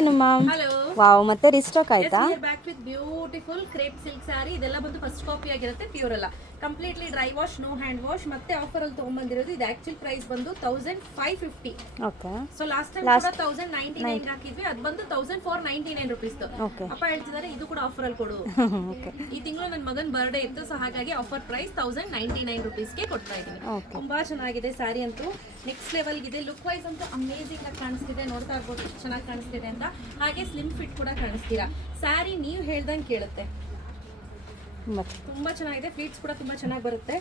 ಇದೇನು ma'am? Hello, wow, ಮತ್ತೆ restock ಆಯ್ತಾ? Back with beautiful crepe silk sari. ಇದೆಲ್ಲ ಬಂದು ಫಸ್ಟ್ ಕಾಪಿ ಆಗಿರುತ್ತೆ, ಪ್ಯೂರ್ ಅಲ್ಲ, completely dry wash, no hand wash. ಮತ್ತೆ ಆಫರ್ ಅಲ್ಲಿ ತಗೊಂಡ್ಬಂದಿರೋದು. ಇದು ಆಕ್ಚುಲ್ ಪ್ರೈಸ್ ಬಂದು 1550. ಓಕೆ. ಸೊ ಲಾಸ್ಟ್ ಟೈಮ್ ಕೂಡ 1099 ಹಾಕಿದ್ವಿ, ಅದು ಬಂದು 1499 ರುಪೀಸ್. ಓಕೆ. ಅಪ್ಪ ಹೇಳ್ತಿದ್ದಾರೆ ಇದು ಕೂಡ ಆಫರ್ ಅಲ್ಲಿ ಕೊಡು. ಓಕೆ. ಈ ತಿಂಗಳು ನನ್ನ ಮಗನ ಬರ್ಡೇ ಇತ್ತು, ಸೊ ಹಾಗಾಗಿ ಆಫರ್ ಪ್ರೈಸ್ 1099 ರುಪೀಸ್ಗೆ ಕೊಡ್ತಾ ಇದ್ದೀನಿ. ತುಂಬಾ ಚೆನ್ನಾಗಿದೆ ಸ್ಯಾರಿ ಅಂತೂ, ನೆಕ್ಸ್ಟ್ ಲೆವೆಲ್ ಇದೆ. ಲುಕ್ ವೈಸ್ ಅಂತೂ ಅಮೇಜಿಂಗ್ ಆಗಿ ಕಾಣಿಸ್ತಿದೆ, ನೋಡ್ತಾ ಇರ್ಬೋದು ಎಷ್ಟು ಚೆನ್ನಾಗಿ ಕಾಣಿಸ್ತಿದೆ ಅಂತ. ಹಾಗೆ ಸ್ಲಿಮ್ ಫಿಟ್ ಕೂಡ ಕಾಣಿಸ್ತೀರಾ. ಸ್ಯಾರಿ ನೀವು ಹೇಳ್ದಂಗೆ ಕೇಳುತ್ತೆ, ತುಂಬಾ ಚೆನ್ನಾಗಿದೆ. ಫ್ಲೀಟ್ಸ್ ಕೂಡ ತುಂಬಾ ಚೆನ್ನಾಗಿ ಬರುತ್ತೆ.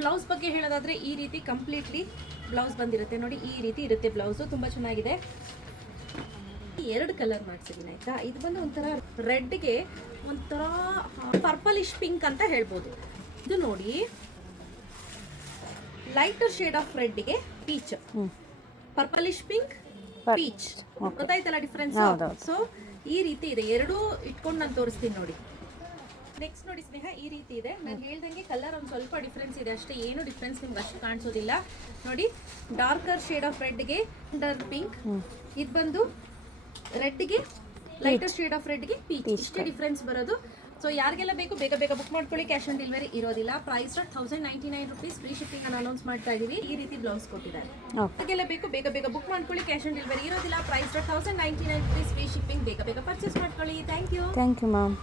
ಬ್ಲೌಸ್ ಬಗ್ಗೆ ಹೇಳೋದಾದ್ರೆ ಈ ರೀತಿ ಕಂಪ್ಲೀಟ್ಲಿ ಬ್ಲೌಸ್ ಬಂದಿರುತ್ತೆ ನೋಡಿ, ಈ ರೀತಿ ಇರುತ್ತೆ ಬ್ಲೌಸು. ತುಂಬಾ ಚೆನ್ನಾಗಿದೆ. ಎರಡು ಕಲರ್ ಮಾಡ್ಸಿದ್ದೀನಿ ಆಯ್ತಾ. ಇದು ಬಂದು ಒಂಥರ ರೆಡ್ಗೆ ಒಂಥರ ಪರ್ಪಲಿಶ್ ಪಿಂಕ್ ಅಂತ ಹೇಳ್ಬೋದು. ಇದು ನೋಡಿ ಲೈಟರ್ ಶೇಡ್ ಆಫ್ ರೆಡ್ಗೆ ಪೀಚ್, ಪರ್ಪಲಿಶ್ ಪಿಂಕ್, ಪೀಚ್. ಗೊತ್ತಾಯ್ತಲ್ಲ ಡಿಫ್ರೆನ್ಸ್? ಸೊ ಈ ರೀತಿ ಇದೆ. ಎರಡೂ ಇಟ್ಕೊಂಡು ನಾನು ತೋರಿಸ್ತೀನಿ ನೋಡಿ. ನೆಕ್ಸ್ಟ್ ನೋಡಿ ಸ್ನೇಹ, ಈ ರೀತಿ ಇದೆ. ನಾನು ಹೇಳ್ದಂಗೆ ಕಲರ್ ಒಂದು ಸ್ವಲ್ಪ ಡಿಫ್ರೆನ್ಸ್ ಇದೆ ಅಷ್ಟೇ, ಏನು ಡಿಫ್ರೆನ್ಸ್ ನಿಮ್ಗೆ ಅಷ್ಟು ಕಾಣಿಸೋದಿಲ್ಲ ನೋಡಿ. ಡಾರ್ಕರ್ ಶೇಡ್ ಆಫ್ ರೆಡ್ಗೆ ಡಾರ್ಕ್ ಪಿಂಕ್, ಇದು ಬಂದು ರೆಡ್ಗೆ ಲೈಟರ್ ಶೇಡ್ ಆಫ್ ರೆಡ್ಗೆ ಪೀಚ್. ಇಷ್ಟೇ ಡಿಫ್ರೆನ್ಸ್ ಬರೋದು. ಸೊ ಯಾರಿಗೆಲ್ಲ ಬೇಕು ಬೇಗ ಬೇಗ ಬುಕ್ ಮಾಡ್ಕೊಳ್ಳಿ. ಕ್ಯಾಶ್ ಆನ್ ಡೆಲಿವರಿ ಇರೋದಿಲ್ಲ. Price 1099 rupees. ಫ್ರೀ ಶಿಪ್ಪಿಂಗ್ ಅನ್ನು ಅನೌನ್ಸ್ ಮಾಡ್ತಾ ಇದೀವಿ. ಈ ರೀತಿ ಬ್ಲೌಸ್ ಕೊಟ್ಟಿದ್ದಾರೆ. ಯಾರಿಗೆಲ್ಲ ಬೇಕು ಬೇಗ ಬೇಗ ಬುಕ್ ಮಾಡ್ಕೊಳ್ಳಿ. ಕ್ಯಾಶ್ ಆನ್ ಡೆಲಿವರಿ ಇರೋದಿಲ್ಲ. Price 1099 rupees. Free shipping. ಬೇಗ ಬೇಗ ಪರ್ಚೇಸ್ ಮಾಡ್ಕೊಳ್ಳಿ. Thank you ma'am.